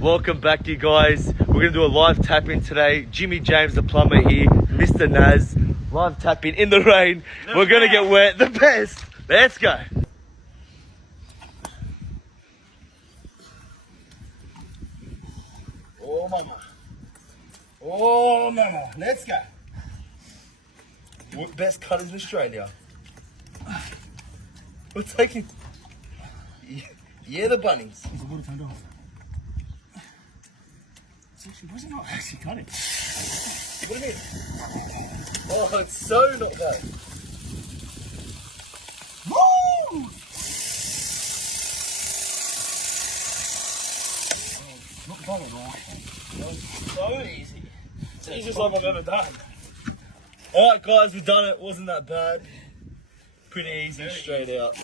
Welcome back, you guys. We're gonna do a live tap-in today. Jimmy James, the plumber here, Mr. Naz. Live tap-in in the rain. We're gonna get wet. The best. Let's go. Oh mama. Oh mama. Let's go. What best cutters in Australia? We're taking. Yeah, the bunnies. The water turned off. It's actually, why is it not actually cutting? What do you mean? Oh, it's so not bad. Woo! Not bad at all. So easy. It's the easiest life I've ever done. Alright guys, we've done it. Wasn't that bad. Pretty easy, straight out.